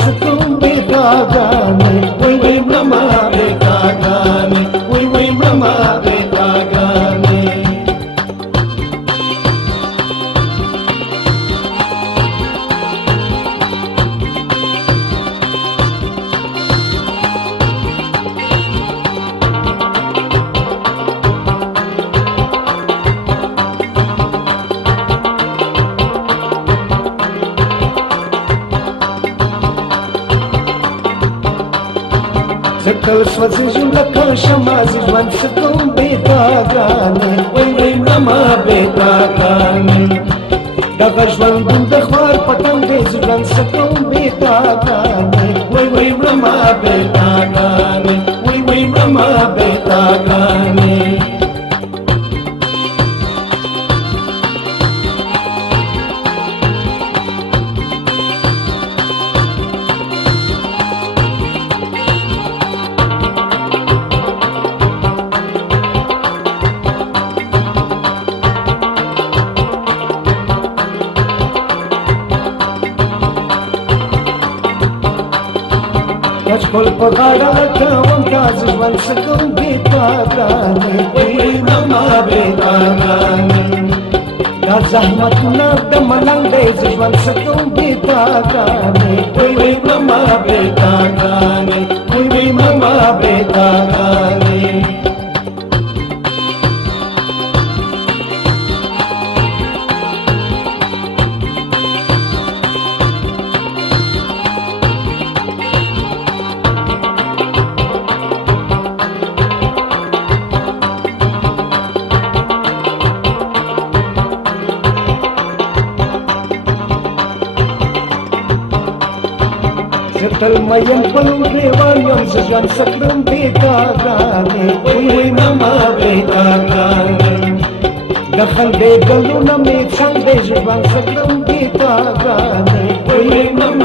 سکم بیتاگانی وی وی ملما بیتاگانی وی وی ملما بیتاگانی زکل سوزیږم لکه شمع ژوند سکم بیتاګانې وی وی ملما بیتاګانې دغه ژوندون د خوار پټن دی ژوند سکم بیتاګانې وی وی ملما بیتاګانې وی وی ملما بیتاګانې کچکول په غاړه لټوم تاز ژوند سکم بیتاګانې وی وی ملما بیتاګانې دا زحمتونه د ملنګ دی ژوند سکم بیتاګانې وی وی ملما بیتاګانې وی وی ملما بیتاګانې تل مین پلو ګریوان یم زه ژوند سکړم بیتاګانې وی وی ملما بیتاګانې د خلدې ګلونه مې څنګ دی ژوند سکړم بیتاګانې وی وی ملما